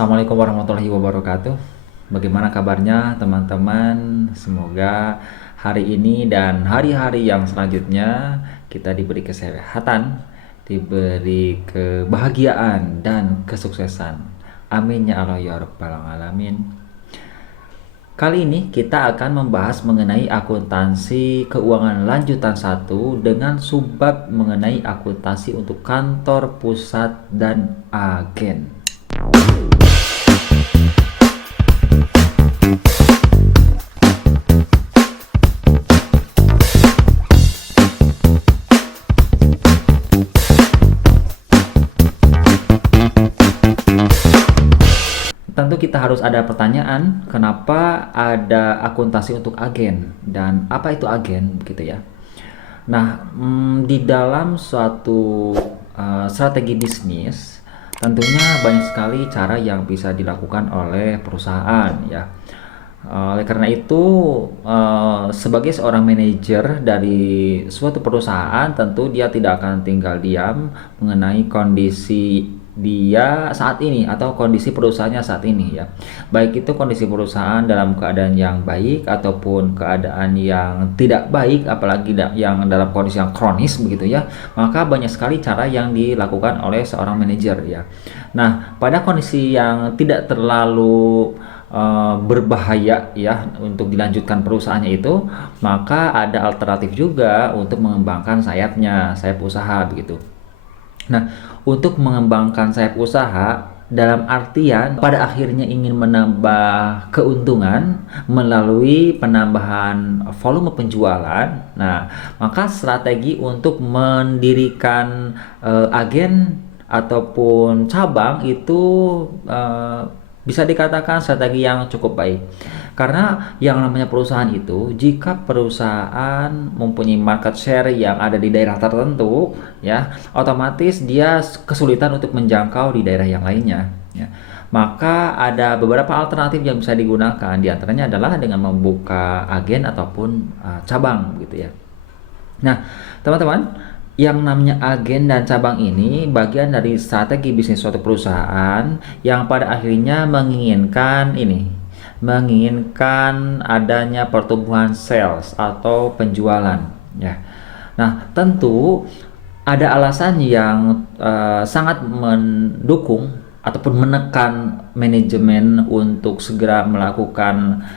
Assalamualaikum warahmatullahi wabarakatuh. Bagaimana kabarnya teman-teman? Semoga hari ini dan hari-hari yang selanjutnya kita diberi kesehatan, diberi kebahagiaan dan kesuksesan. Amin ya Allah ya Rabbal alamin. Kali ini kita akan membahas mengenai akuntansi keuangan lanjutan 1 dengan subbab mengenai akuntansi untuk kantor pusat dan agen. Tentu kita harus ada pertanyaan, kenapa ada akuntansi untuk agen dan apa itu agen begitu ya. Nah, di dalam suatu strategi bisnis tentunya banyak sekali cara yang bisa dilakukan oleh perusahaan ya. Oleh karena itu, sebagai seorang manajer dari suatu perusahaan, tentu dia tidak akan tinggal diam mengenai kondisi dia saat ini atau kondisi perusahaannya saat ini ya. Baik itu kondisi perusahaan dalam keadaan yang baik ataupun keadaan yang tidak baik, apalagi yang dalam kondisi yang kronis begitu ya. Maka banyak sekali cara yang dilakukan oleh seorang manajer ya. Nah, pada kondisi yang tidak terlalu berbahaya ya untuk dilanjutkan perusahaannya itu, maka ada alternatif juga untuk mengembangkan sayap usaha begitu. Nah, untuk mengembangkan sayap usaha dalam artian pada akhirnya ingin menambah keuntungan melalui penambahan volume penjualan. Nah, maka strategi untuk mendirikan agen ataupun cabang itu bisa dikatakan strategi yang cukup baik. Karena yang namanya perusahaan itu, jika perusahaan mempunyai market share yang ada di daerah tertentu, ya, otomatis dia kesulitan untuk menjangkau di daerah yang lainnya. Ya. Maka ada beberapa alternatif yang bisa digunakan, diantaranya adalah dengan membuka agen ataupun cabang, gitu ya. Nah, teman-teman, yang namanya agen dan cabang ini bagian dari strategi bisnis suatu perusahaan yang pada akhirnya menginginkan adanya pertumbuhan sales atau penjualan ya. Nah, tentu ada alasan yang sangat mendukung ataupun menekan manajemen untuk segera melakukan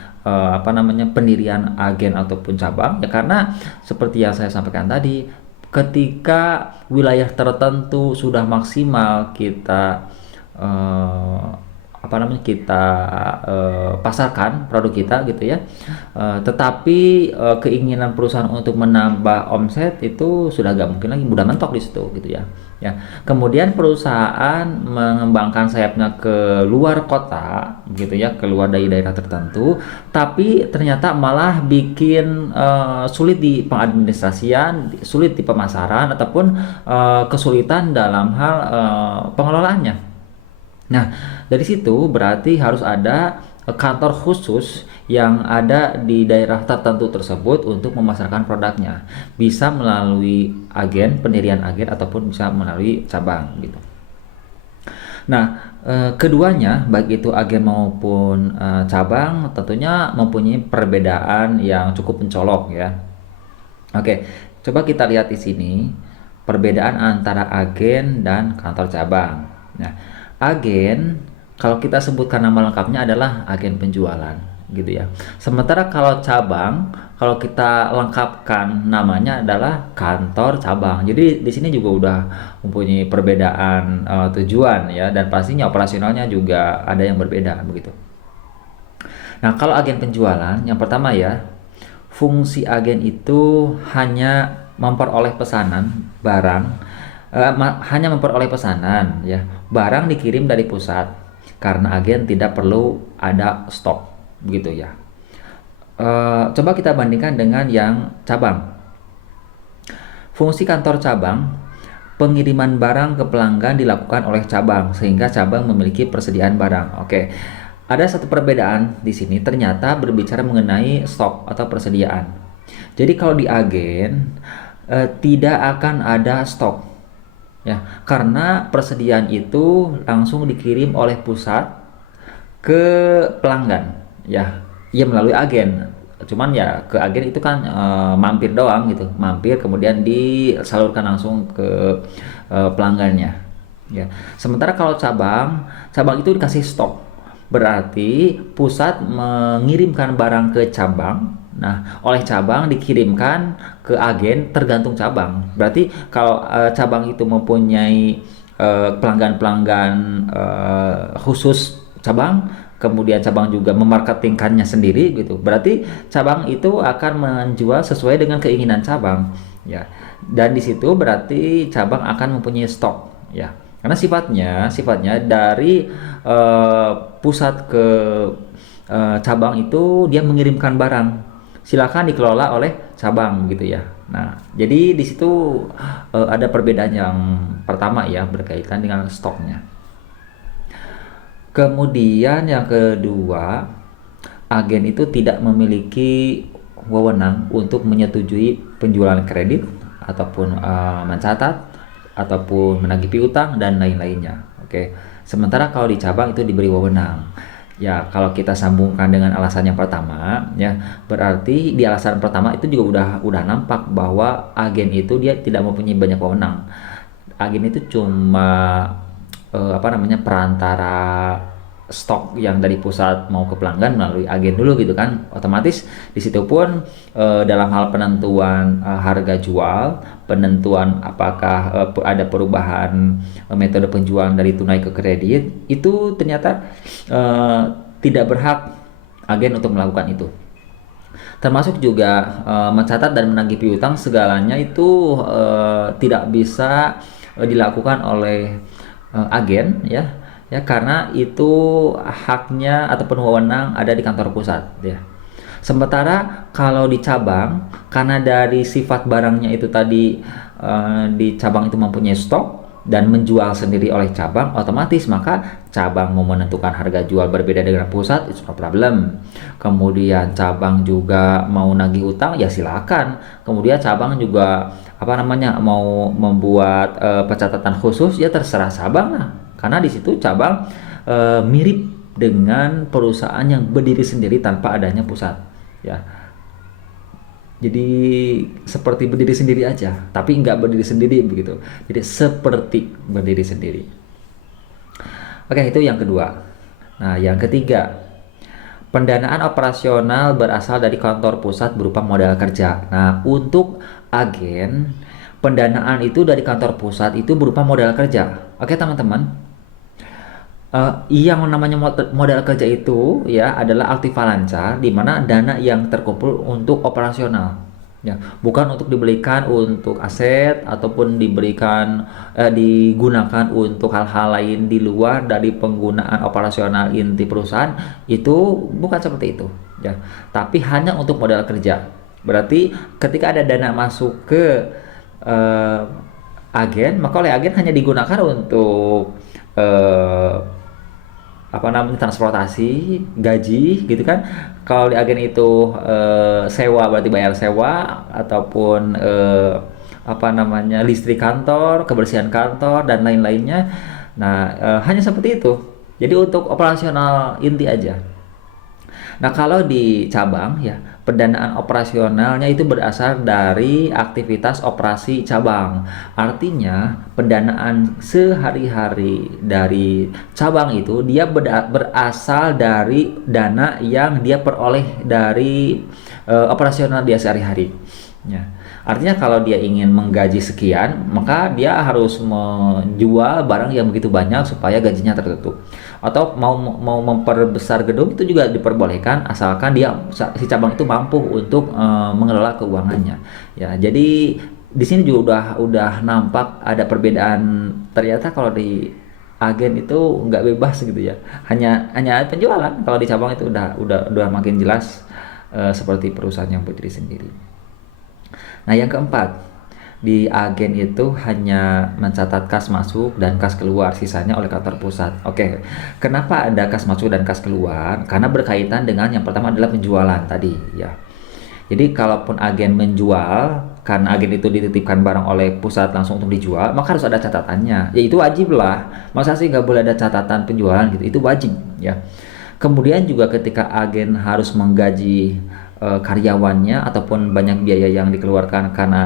pendirian agen ataupun cabang ya, karena seperti yang saya sampaikan tadi, ketika wilayah tertentu sudah maksimal kita pasarkan produk kita gitu ya, tetapi keinginan perusahaan untuk menambah omset itu sudah gak mungkin lagi, mudah mentok di situ gitu ya. Kemudian perusahaan mengembangkan sayapnya ke luar kota gitu ya, keluar dari daerah tertentu, tapi ternyata malah bikin sulit di pengadministrasian, sulit di pemasaran ataupun kesulitan dalam hal pengelolaannya. Nah, dari situ berarti harus ada kantor khusus yang ada di daerah tertentu tersebut untuk memasarkan produknya. Bisa melalui agen, pendirian agen, ataupun bisa melalui cabang gitu. Nah, keduanya baik itu agen maupun cabang tentunya mempunyai perbedaan yang cukup mencolok ya. Oke, coba kita lihat di sini perbedaan antara agen dan kantor cabang. Nah, agen kalau kita sebutkan nama lengkapnya adalah agen penjualan gitu ya. Sementara kalau cabang, kalau kita lengkapkan namanya adalah kantor cabang. Jadi di sini juga udah mempunyai perbedaan tujuan ya, dan pastinya operasionalnya juga ada yang berbeda begitu. Nah, kalau agen penjualan, yang pertama ya, fungsi agen itu hanya memperoleh pesanan barang, hanya memperoleh pesanan ya, barang dikirim dari pusat, karena agen tidak perlu ada stok begitu ya. Coba kita bandingkan dengan yang cabang. Fungsi kantor cabang, pengiriman barang ke pelanggan dilakukan oleh cabang sehingga cabang memiliki persediaan barang. Oke. Ada satu perbedaan di sini, ternyata berbicara mengenai stok atau persediaan. Jadi kalau di agen tidak akan ada stok ya, karena persediaan itu langsung dikirim oleh pusat ke pelanggan, ya. Iya melalui agen. Cuman ya ke agen itu kan mampir doang gitu, mampir kemudian disalurkan langsung ke pelanggannya. Ya. Sementara kalau cabang, cabang itu dikasih stok. Berarti pusat mengirimkan barang ke cabang. Nah, oleh cabang dikirimkan ke agen tergantung cabang. Berarti kalau cabang itu mempunyai pelanggan-pelanggan khusus cabang, kemudian cabang juga memarketingkannya sendiri gitu. Berarti cabang itu akan menjual sesuai dengan keinginan cabang, ya. Dan di situ berarti cabang akan mempunyai stok, ya. Karena sifatnya dari eh, pusat ke cabang itu dia mengirimkan barang. Silakan dikelola oleh cabang gitu ya. Nah, jadi di situ ada perbedaan yang pertama ya berkaitan dengan stoknya. Kemudian yang kedua, agen itu tidak memiliki wewenang untuk menyetujui penjualan kredit ataupun mencatat ataupun menagih piutang dan lain-lainnya. Oke. Sementara kalau di cabang itu diberi wewenang. Ya, kalau kita sambungkan dengan alasan yang pertama, ya, berarti di alasan pertama itu juga udah nampak bahwa agen itu dia tidak mempunyai banyak wewenang. Agen itu cuma perantara stok yang dari pusat mau ke pelanggan melalui agen dulu gitu kan. Otomatis di situ pun dalam hal penentuan harga jual, penentuan apakah ada perubahan metode penjualan dari tunai ke kredit, itu ternyata tidak berhak agen untuk melakukan itu. Termasuk juga mencatat dan menagih piutang, segalanya itu tidak bisa dilakukan oleh agen, ya karena itu haknya ataupun wewenang ada di kantor pusat, ya. Sementara kalau di cabang, karena dari sifat barangnya itu tadi di cabang itu mempunyai stok dan menjual sendiri oleh cabang, otomatis maka cabang mau menentukan harga jual berbeda dengan pusat, it's no problem. Kemudian cabang juga mau nagih utang, ya silakan. Kemudian cabang juga mau membuat pencatatan khusus, ya terserah cabang lah. Karena di situ cabang mirip dengan perusahaan yang berdiri sendiri tanpa adanya pusat, ya. Jadi seperti berdiri sendiri aja, tapi nggak berdiri sendiri begitu. Jadi seperti berdiri sendiri. Oke, itu yang kedua. Nah, yang ketiga, pendanaan operasional berasal dari kantor pusat berupa modal kerja. Nah, untuk agen, pendanaan itu dari kantor pusat itu berupa modal kerja. Oke, teman-teman. Yang namanya modal kerja itu ya adalah aktiva lancar, di mana dana yang terkumpul untuk operasional, ya, bukan untuk dibelikan untuk aset ataupun digunakan untuk hal-hal lain di luar dari penggunaan operasional inti perusahaan. Itu bukan seperti itu, ya, tapi hanya untuk modal kerja. Berarti ketika ada dana masuk ke agen, maka oleh agen hanya digunakan untuk transportasi, gaji gitu kan. Kalau di agen itu sewa, berarti bayar sewa ataupun listrik kantor, kebersihan kantor dan lain-lainnya. Nah, hanya seperti itu. Jadi untuk operasional inti aja. Nah, kalau di cabang ya, pendanaan operasionalnya itu berasal dari aktivitas operasi cabang. Artinya, pendanaan sehari-hari dari cabang itu dia berasal dari dana yang dia peroleh dari operasional dia sehari-hari. Ya. Artinya kalau dia ingin menggaji sekian, maka dia harus menjual barang yang begitu banyak supaya gajinya tertutup. Atau mau memperbesar gedung itu juga diperbolehkan, asalkan si cabang itu mampu untuk mengelola keuangannya. Ya, jadi di sini juga udah nampak ada perbedaan. Ternyata kalau di agen itu nggak bebas gitu ya. Hanya penjualan. Kalau di cabang itu udah makin jelas seperti perusahaan yang berdiri sendiri. Nah, yang keempat, di agen itu hanya mencatat kas masuk dan kas keluar, sisanya oleh kantor pusat. Oke, kenapa ada kas masuk dan kas keluar? Karena berkaitan dengan yang pertama adalah penjualan tadi, ya. Jadi kalaupun agen menjual, karena agen itu dititipkan barang oleh pusat langsung untuk dijual, maka harus ada catatannya. Ya itu wajib lah. Masa sih nggak boleh ada catatan penjualan gitu? Itu wajib, ya. Kemudian juga ketika agen harus menggaji karyawannya ataupun banyak biaya yang dikeluarkan karena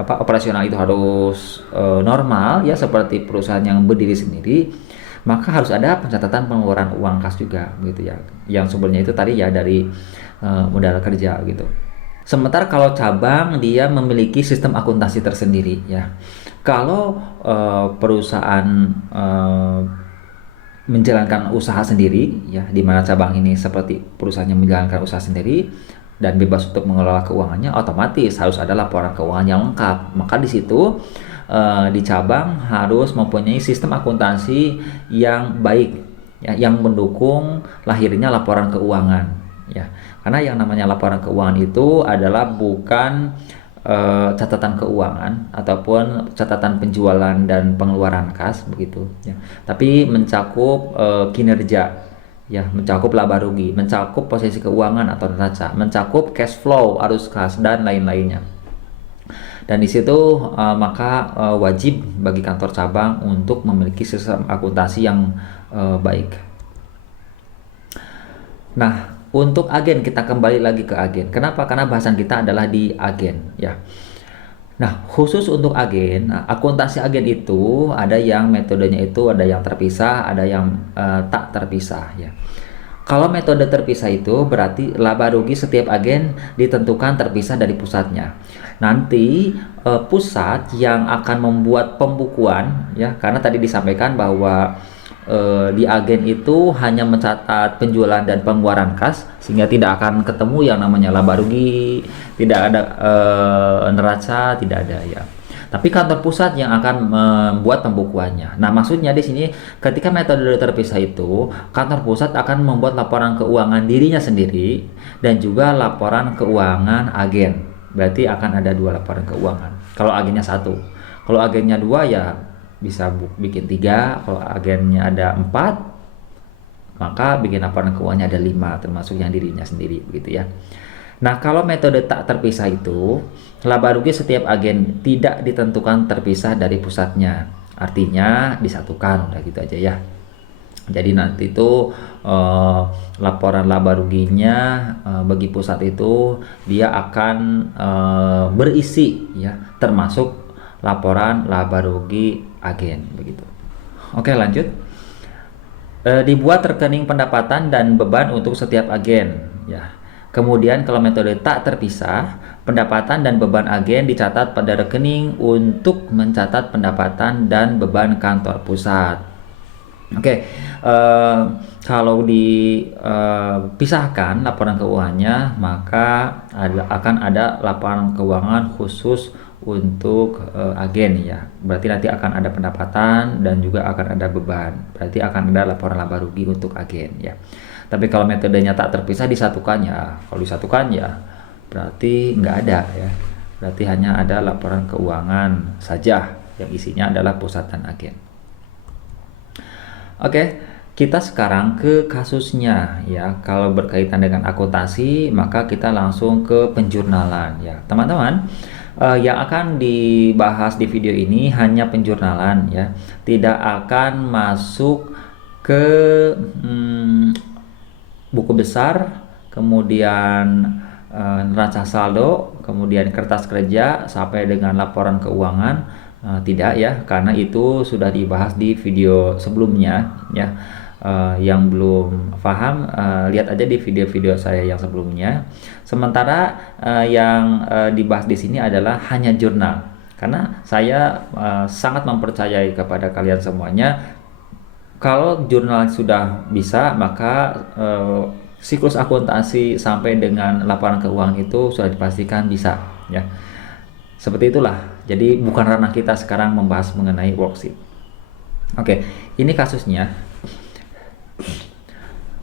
operasional itu harus normal ya seperti perusahaan yang berdiri sendiri, maka harus ada pencatatan pengeluaran uang kas juga gitu ya. Yang sumbernya itu tadi ya dari modal kerja gitu. Sementara kalau cabang dia memiliki sistem akuntansi tersendiri ya. Kalau perusahaan menjalankan usaha sendiri ya, di mana cabang ini seperti perusahaan yang menjalankan usaha sendiri dan bebas untuk mengelola keuangannya, otomatis harus ada laporan keuangan yang lengkap. Maka di situ di cabang harus mempunyai sistem akuntansi yang baik ya, yang mendukung lahirnya laporan keuangan ya. Karena yang namanya laporan keuangan itu adalah bukan catatan keuangan ataupun catatan penjualan dan pengeluaran kas begitu ya, tapi mencakup kinerja ya, mencakup laba rugi, mencakup posisi keuangan atau neraca, mencakup cash flow, arus kas dan lain-lainnya. Dan di situ maka wajib bagi kantor cabang untuk memiliki sistem akuntansi yang baik. Nah, untuk agen, kita kembali lagi ke agen. Kenapa? Karena bahasan kita adalah di agen ya. Nah, khusus untuk agen, akuntansi agen itu ada yang metodenya itu ada yang terpisah, ada yang tak terpisah ya. Kalau metode terpisah itu berarti laba rugi setiap agen ditentukan terpisah dari pusatnya. Nanti pusat yang akan membuat pembukuan ya, karena tadi disampaikan bahwa di agen itu hanya mencatat penjualan dan pengeluaran kas, sehingga tidak akan ketemu yang namanya laba rugi, tidak ada neraca, tidak ada ya. Tapi kantor pusat yang akan membuat pembukuannya. Nah, maksudnya di sini ketika metode terpisah itu, kantor pusat akan membuat laporan keuangan dirinya sendiri dan juga laporan keuangan agen. Berarti akan ada dua laporan keuangan. Kalau agennya satu, kalau agennya dua ya bisa bikin 3. Kalau agennya ada 4, maka bikin laporan keuangannya ada 5, termasuk yang dirinya sendiri begitu ya. Nah, kalau metode tak terpisah itu, laba rugi setiap agen tidak ditentukan terpisah dari pusatnya. Artinya disatukan, udah gitu aja ya. Jadi nanti itu laporan laba ruginya bagi pusat itu dia akan berisi ya, termasuk laporan laba rugi agen begitu. Oke, lanjut. Dibuat rekening pendapatan dan beban untuk setiap agen ya. Kemudian kalau metode tak terpisah, pendapatan dan beban agen dicatat pada rekening untuk mencatat pendapatan dan beban kantor pusat. Oke, kalau dipisahkan laporan keuangannya, maka akan ada laporan keuangan khusus untuk agen ya. Berarti nanti akan ada pendapatan dan juga akan ada beban. Berarti akan ada laporan laba rugi untuk agen ya. Tapi kalau metodenya tak terpisah disatukan ya. Kalau disatukan ya berarti nggak ada ya. Berarti hanya ada laporan keuangan saja yang isinya adalah pusat dan agen. Oke, kita sekarang ke kasusnya ya. Kalau berkaitan dengan akuntansi, maka kita langsung ke penjurnalan ya. Teman-teman, yang akan dibahas di video ini hanya penjurnalan ya. Tidak akan masuk ke buku besar, kemudian neraca saldo, kemudian kertas kerja sampai dengan laporan keuangan, tidak ya, karena itu sudah dibahas di video sebelumnya ya. Yang belum paham lihat aja di video-video saya yang sebelumnya. Sementara yang dibahas di sini adalah hanya jurnal, karena saya sangat mempercayai kepada kalian semuanya. Kalau jurnal sudah bisa, maka siklus akuntansi sampai dengan laporan keuangan itu sudah dipastikan bisa ya. Seperti itulah. Jadi bukan ranah kita sekarang membahas mengenai worksheet. Oke, ini kasusnya.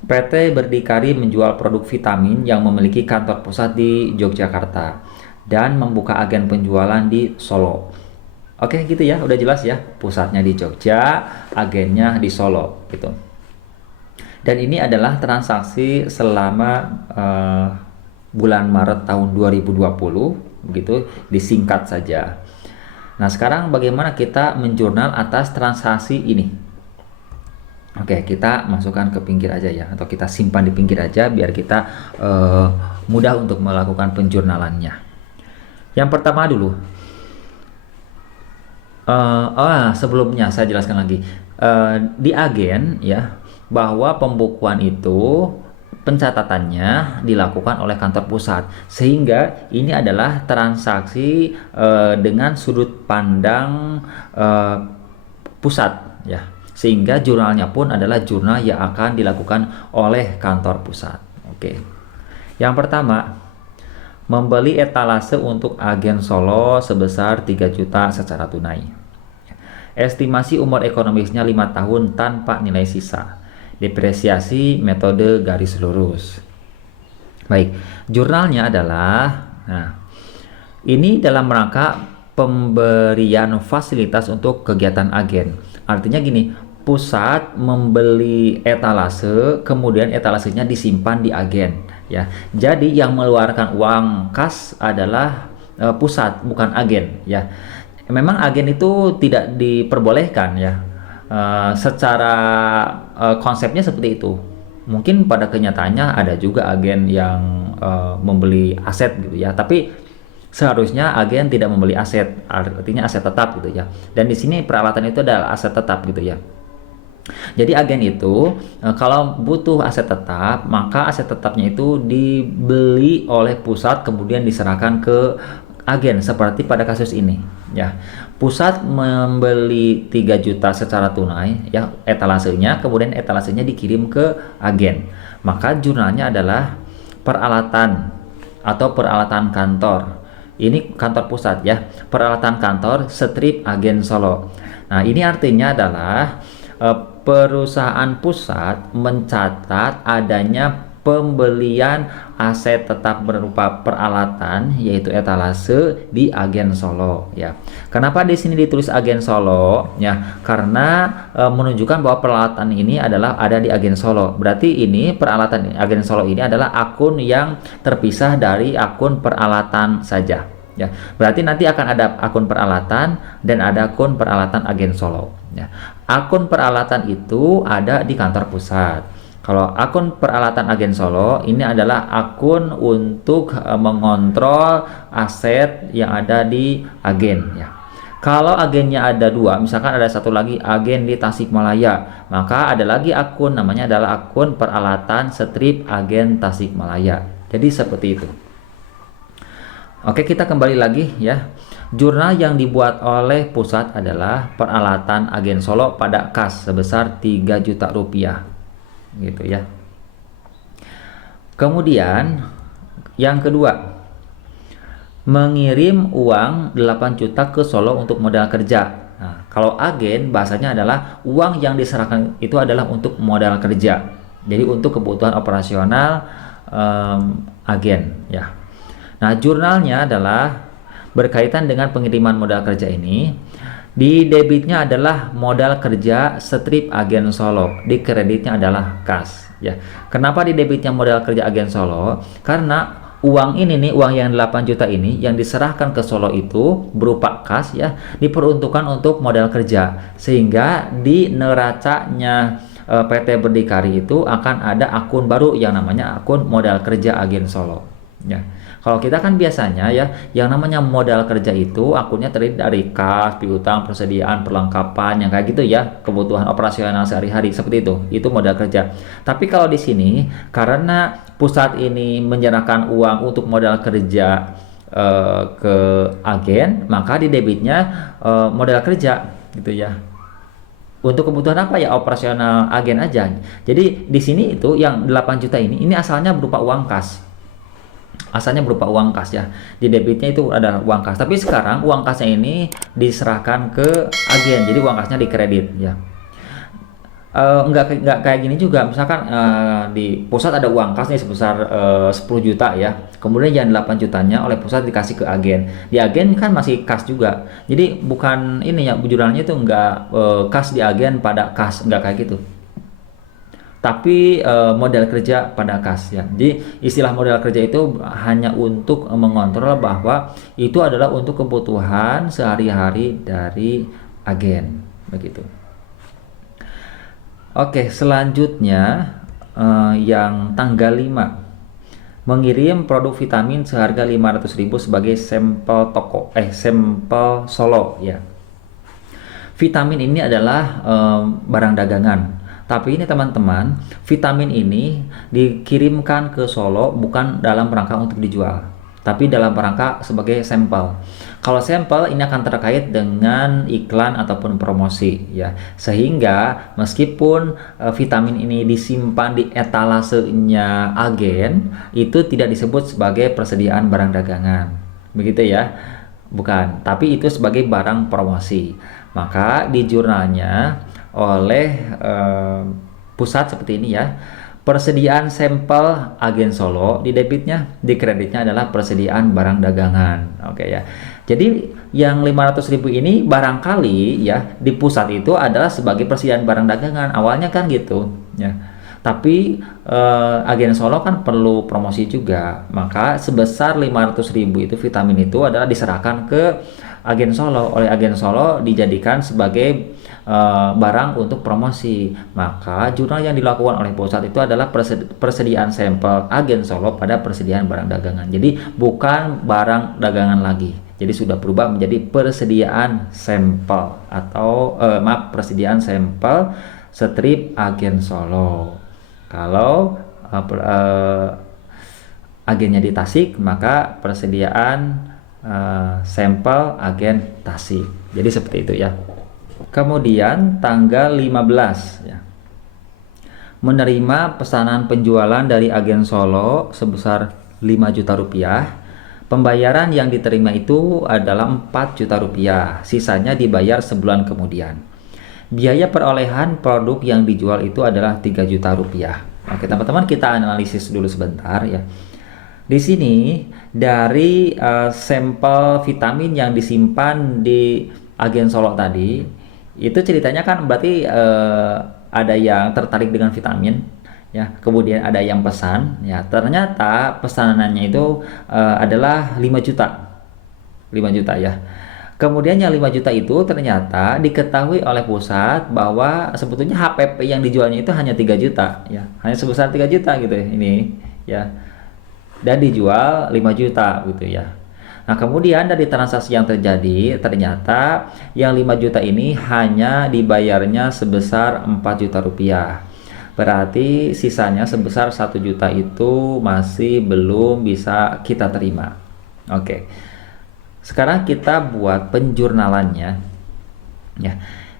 PT Berdikari menjual produk vitamin yang memiliki kantor pusat di Yogyakarta dan membuka agen penjualan di Solo. Oke, gitu ya, udah jelas ya. Pusatnya di Jogja, agennya di Solo gitu. Dan ini adalah transaksi selama bulan Maret tahun 2020 begitu, disingkat saja. Nah, sekarang bagaimana kita menjurnal atas transaksi ini? Oke, kita masukkan ke pinggir aja ya, atau kita simpan di pinggir aja biar kita mudah untuk melakukan penjurnalannya. Yang pertama dulu, sebelumnya saya jelaskan lagi. Di agen ya, bahwa pembukuan itu pencatatannya dilakukan oleh kantor pusat, sehingga ini adalah transaksi dengan sudut pandang pusat ya, sehingga jurnalnya pun adalah jurnal yang akan dilakukan oleh kantor pusat. Oke, yang pertama, membeli etalase untuk agen Solo sebesar 3 juta secara tunai. Estimasi umur ekonomisnya 5 tahun tanpa nilai sisa. Depresiasi metode garis lurus. Baik, jurnalnya adalah, nah, ini dalam rangka pemberian fasilitas untuk kegiatan agen. Artinya gini, pusat membeli etalase, kemudian etalasenya disimpan di agen. Ya, jadi yang mengeluarkan uang kas adalah pusat, bukan agen. Ya, memang agen itu tidak diperbolehkan ya. Secara konsepnya seperti itu. Mungkin pada kenyataannya ada juga agen yang membeli aset gitu ya. Tapi seharusnya agen tidak membeli aset, artinya aset tetap gitu ya. Dan di sini peralatan itu adalah aset tetap gitu ya. Jadi agen itu kalau butuh aset tetap, maka aset tetapnya itu dibeli oleh pusat kemudian diserahkan ke agen seperti pada kasus ini ya. Pusat membeli 3 juta secara tunai ya etalasenya, kemudian etalasenya dikirim ke agen. Maka jurnalnya adalah peralatan atau peralatan kantor. Ini kantor pusat ya, peralatan kantor strip agen Solo. Nah, ini artinya adalah perusahaan pusat mencatat adanya pembelian aset tetap berupa peralatan yaitu etalase di agen Solo ya. Kenapa di sini ditulis agen Solo ya? Karena menunjukkan bahwa peralatan ini adalah ada di agen Solo. Berarti ini peralatan agen Solo ini adalah akun yang terpisah dari akun peralatan saja ya. Berarti nanti akan ada akun peralatan dan ada akun peralatan agen Solo ya. Akun peralatan itu ada di kantor pusat. Kalau akun peralatan agen Solo ini adalah akun untuk mengontrol aset yang ada di agen ya. Kalau agennya ada dua, misalkan ada satu lagi agen di Tasikmalaya, maka ada lagi akun namanya adalah akun peralatan strip agen Tasikmalaya. Jadi seperti itu. Oke, kita kembali lagi ya. Jurnal yang dibuat oleh pusat adalah peralatan agen Solo pada kas sebesar 3 juta rupiah gitu ya. Kemudian yang kedua, mengirim uang 8 juta ke Solo untuk modal kerja. Nah, kalau agen bahasanya adalah uang yang diserahkan itu adalah untuk modal kerja. Jadi untuk kebutuhan operasional agen ya. Nah, jurnalnya adalah berkaitan dengan pengiriman modal kerja ini. Di debitnya adalah modal kerja strip agen Solo, di kreditnya adalah kas ya. Kenapa di debitnya modal kerja agen Solo? Karena uang ini nih, uang yang 8 juta ini yang diserahkan ke Solo itu berupa kas ya, diperuntukkan untuk modal kerja, sehingga di neracanya PT Berdikari itu akan ada akun baru yang namanya akun modal kerja agen Solo ya. Kalau kita kan biasanya ya, yang namanya modal kerja itu akunnya terdiri dari kas, piutang, persediaan, perlengkapan, yang kayak gitu ya, kebutuhan operasional sehari-hari seperti itu. Itu modal kerja. Tapi kalau di sini karena pusat ini menyerahkan uang untuk modal kerja ke agen, maka di debitnya modal kerja gitu ya. Untuk kebutuhan apa ya? Operasional agen aja. Jadi di sini itu yang 8 juta ini asalnya berupa uang kas. Asalnya berupa uang kas ya, di debitnya itu ada uang kas, tapi sekarang uang kasnya ini diserahkan ke agen, jadi uang kasnya dikredit ya. Enggak kayak gini juga, misalkan di pusat ada uang kas nih sebesar 10 juta ya, kemudian yang 8 jutanya oleh pusat dikasih ke agen, di agen kan masih kas juga, jadi bukan ini ya, jurnalnya itu enggak kas di agen pada kas, enggak kayak gitu, tapi modal kerja pada kas ya. Jadi istilah modal kerja itu hanya untuk mengontrol bahwa itu adalah untuk kebutuhan sehari-hari dari agen begitu. Oke, selanjutnya yang tanggal 5 mengirim produk vitamin seharga 500.000 sebagai sampel sampel Solo ya. Vitamin ini adalah barang dagangan. Tapi ini teman-teman, vitamin ini dikirimkan ke Solo bukan dalam rangka untuk dijual, tapi dalam rangka sebagai sampel. Kalau sampel ini akan terkait dengan iklan ataupun promosi ya. Sehingga meskipun vitamin ini disimpan di etalasenya agen, itu tidak disebut sebagai persediaan barang dagangan. Begitu ya. Bukan, tapi itu sebagai barang promosi. Maka di jurnalnya oleh pusat seperti ini ya. Persediaan sampel agen Solo di debitnya, di kreditnya adalah persediaan barang dagangan. Oke ya. Jadi yang 500.000 ini barangkali ya di pusat itu adalah sebagai persediaan barang dagangan. Awalnya kan gitu ya. Tapi agen Solo kan perlu promosi juga. Maka sebesar 500.000 itu vitamin itu adalah diserahkan ke agen Solo. Oleh agen Solo dijadikan sebagai barang untuk promosi. Maka jurnal yang dilakukan oleh pusat itu adalah persediaan sampel agen Solo pada persediaan barang dagangan. Jadi bukan barang dagangan lagi. Jadi sudah berubah menjadi persediaan sampel atau persediaan sampel strip agen Solo. Kalau agennya di Tasik, maka persediaan sampel agen Tasik. Jadi seperti itu ya. Kemudian tanggal 15 ya. Menerima pesanan penjualan dari agen Solo sebesar 5 juta rupiah. Pembayaran yang diterima itu adalah 4 juta rupiah. Sisanya dibayar sebulan kemudian. Biaya perolehan produk yang dijual itu adalah 3 juta rupiah. Oke, teman-teman, kita analisis dulu sebentar ya. Di sini dari sampel vitamin yang disimpan di agen Solo tadi, itu ceritanya kan berarti ada yang tertarik dengan vitamin ya, kemudian ada yang pesan ya. Ternyata pesanannya itu adalah 5 juta. 5 juta ya. Kemudian yang 5 juta itu ternyata diketahui oleh pusat bahwa sebetulnya HPP yang dijualnya itu hanya 3 juta ya. Hanya sebesar 3 juta gitu ya, ini ya. Dan dijual 5 juta gitu ya. Nah, kemudian dari transaksi yang terjadi ternyata yang 5 juta ini hanya dibayarnya sebesar 4 juta rupiah. Berarti sisanya sebesar 1 juta itu masih belum bisa kita terima. Oke. Sekarang kita buat penjurnalannya ya.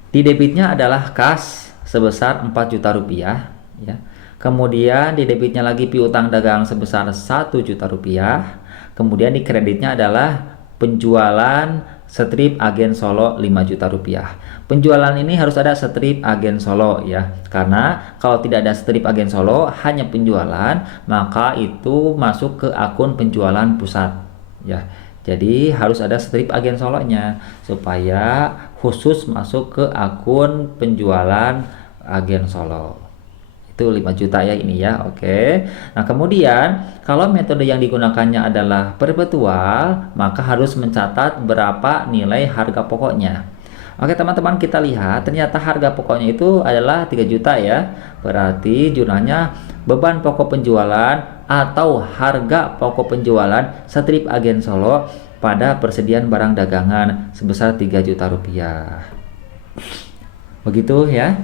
Di debitnya adalah kas sebesar 4 juta rupiah ya. Kemudian di debitnya lagi piutang dagang sebesar 1 juta rupiah. Kemudian di kreditnya adalah penjualan strip agen Solo 5 juta rupiah. Penjualan ini harus ada strip agen Solo ya. Karena kalau tidak ada strip agen Solo, hanya penjualan, maka itu masuk ke akun penjualan pusat ya. Jadi harus ada strip agen Solonya supaya khusus masuk ke akun penjualan agen Solo. Itu 5 juta ya ini ya. Oke. Nah, kemudian kalau metode yang digunakannya adalah perpetual, maka harus mencatat berapa nilai harga pokoknya. Oke, teman-teman, kita lihat ternyata harga pokoknya itu adalah 3 juta ya. Berarti jurnalnya beban pokok penjualan atau harga pokok penjualan strip agen Solo pada persediaan barang dagangan sebesar 3 juta rupiah. Begitu ya.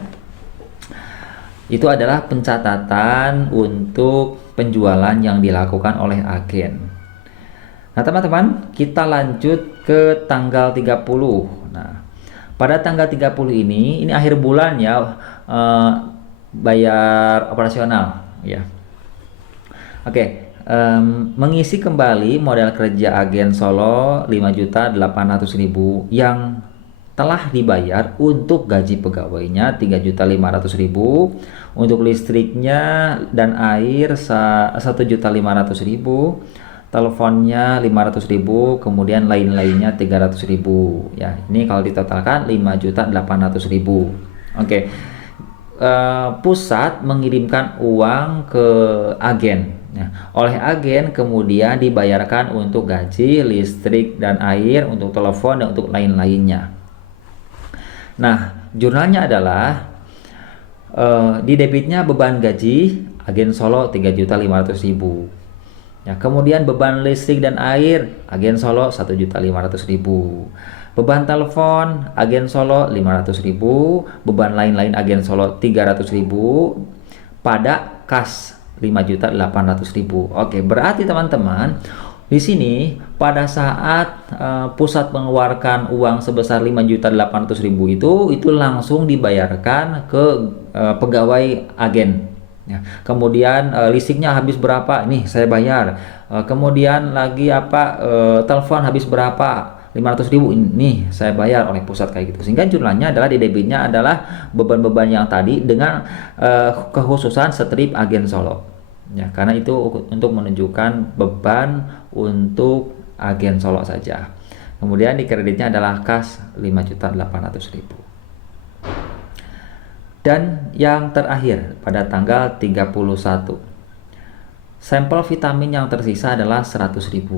Itu adalah pencatatan untuk penjualan yang dilakukan oleh agen. Nah, teman-teman, kita lanjut ke tanggal 30. Nah, pada tanggal 30 ini akhir bulan ya, bayar operasional ya. Oke, mengisi kembali modal kerja agen Solo 5.800.000 yang telah dibayar untuk gaji pegawainya 3.500.000, untuk listriknya dan air 1.500.000, teleponnya 500.000, kemudian lain-lainnya 300.000 ya. Ini kalau ditotalkan 5.800.000. Oke. Pusat mengirimkan uang ke agen. Nah, oleh agen kemudian dibayarkan untuk gaji, listrik dan air, untuk telepon dan untuk lain-lainnya. Nah, jurnalnya adalah di debitnya beban gaji agen Solo 3.500.000. Ya, kemudian beban listrik dan air agen Solo 1.500.000. Beban telepon agen Solo 500.000, beban lain-lain agen Solo 300.000, pada kas 5.800.000. Oke, berarti teman-teman di sini pada saat pusat mengeluarkan uang sebesar 5.800.000 itu langsung dibayarkan ke pegawai agen. Ya, kemudian listriknya habis berapa? Nih saya bayar. Kemudian lagi telepon habis berapa? 500.000 ini saya bayar oleh pusat kayak gitu. Sehingga jumlahnya adalah di debitnya adalah beban-beban yang tadi dengan kekhususan strip agen Solo. Ya, karena itu untuk menunjukkan beban untuk agen Solo saja. Kemudian di kreditnya adalah kas 5.800.000. Dan yang terakhir pada tanggal 31, sampel vitamin yang tersisa adalah 100.000.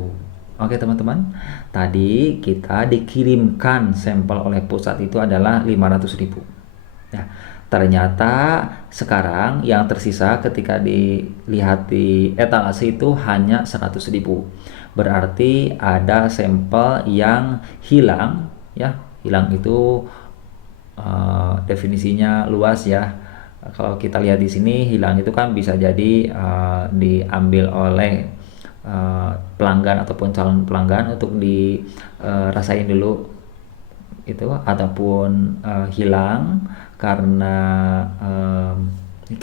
Oke teman-teman, tadi kita dikirimkan sampel oleh pusat itu adalah 500.000. Ya, ternyata sekarang yang tersisa ketika dilihat di etalase itu hanya 100.000. Berarti ada sampel yang hilang. Ya, hilang itu definisinya luas ya. Kalau kita lihat di sini, hilang itu kan bisa jadi diambil oleh pelanggan ataupun calon pelanggan untuk dirasain dulu itu, ataupun hilang karena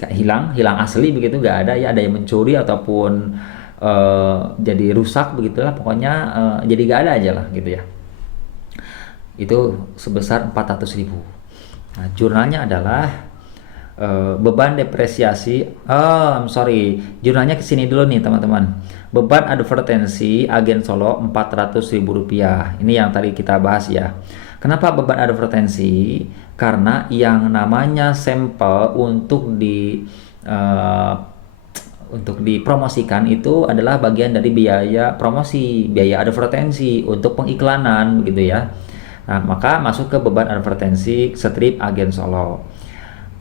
hilang asli begitu, nggak ada ya, ada yang mencuri ataupun jadi rusak begitulah, pokoknya jadi nggak ada aja lah gitu ya. Itu sebesar 400.000. Nah, jurnalnya adalah beban depresiasi. Jurnalnya kesini dulu nih teman-teman. Beban advertensi agen Solo 400.000 rupiah. Ini yang tadi kita bahas ya. Kenapa beban advertensi? Karena yang namanya sampel untuk dipromosikan itu adalah bagian dari biaya promosi, biaya advertensi untuk pengiklanan begitu ya. Nah, maka masuk ke beban advertensi strip agen Solo.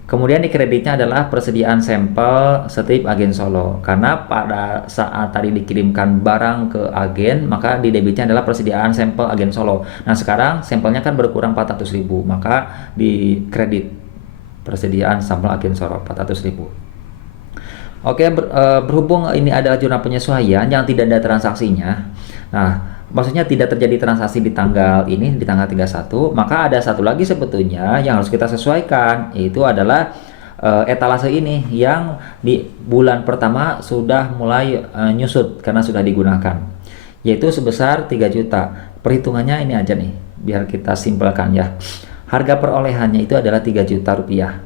Kemudian di kreditnya adalah persediaan sampel strip agen Solo. Karena pada saat tadi dikirimkan barang ke agen, maka di debitnya adalah persediaan sampel agen Solo. Nah, sekarang sampelnya kan berkurang 400.000, maka di kredit persediaan sampel agen Solo 400.000. Oke, berhubung ini adalah jurnal penyesuaian yang tidak ada transaksinya. Nah, maksudnya tidak terjadi transaksi di tanggal ini, di tanggal 31, maka ada satu lagi sebetulnya yang harus kita sesuaikan, yaitu adalah etalase ini yang di bulan pertama sudah mulai nyusut karena sudah digunakan, yaitu sebesar 3 juta. Perhitungannya ini aja nih, biar kita simpelkan ya. Harga perolehannya itu adalah 3 juta rupiah.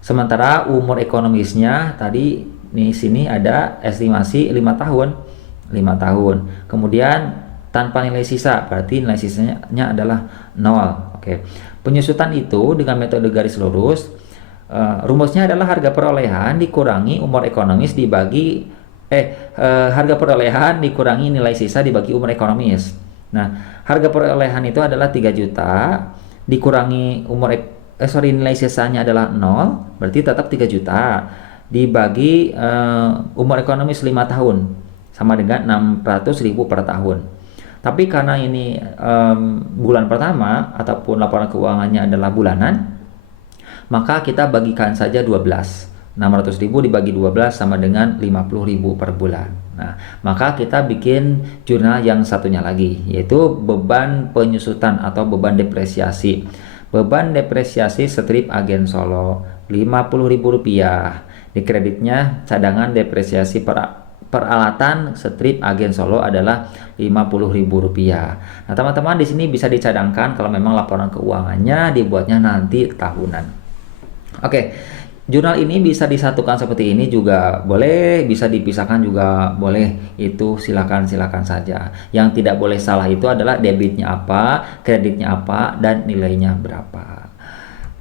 Sementara umur ekonomisnya tadi di sini ada estimasi 5 tahun. 5 tahun. Kemudian tanpa nilai sisa, berarti nilai sisanya adalah 0. Oke. Penyusutan itu dengan metode garis lurus, rumusnya adalah harga perolehan dikurangi umur ekonomis dibagi harga perolehan dikurangi nilai sisa dibagi umur ekonomis. Nah, harga perolehan itu adalah 3 juta dikurangi nilai sisanya adalah 0, berarti tetap 3 juta dibagi umur ekonomis 5 tahun sama dengan 600.000 per tahun. Tapi karena ini bulan pertama ataupun laporan keuangannya adalah bulanan, maka kita bagikan saja 12. 600.000 dibagi 12 sama dengan 50.000 per bulan. Nah, maka kita bikin jurnal yang satunya lagi, yaitu beban penyusutan atau beban depresiasi. Beban depresiasi strip agen Solo 50.000 rupiah. Di kreditnya cadangan depresiasi peralatan strip agen Solo adalah 50.000 rupiah. Nah, teman-teman di sini bisa dicadangkan kalau memang laporan keuangannya dibuatnya nanti tahunan. Oke. Jurnal ini bisa disatukan seperti ini juga boleh, bisa dipisahkan juga boleh. Itu silakan saja. Yang tidak boleh salah itu adalah debitnya apa, kreditnya apa, dan nilainya berapa.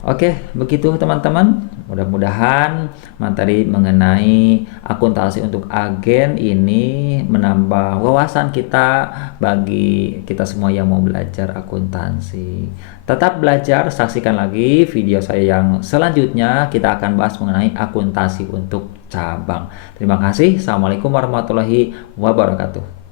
Oke, begitu teman-teman. mudah-mudahan materi mengenai akuntansi untuk agen ini menambah wawasan kita bagi kita semua yang mau belajar akuntansi. Tetap belajar, saksikan lagi video saya yang selanjutnya. Kita akan bahas mengenai akuntansi untuk cabang. Terima kasih. Assalamualaikum warahmatullahi wabarakatuh.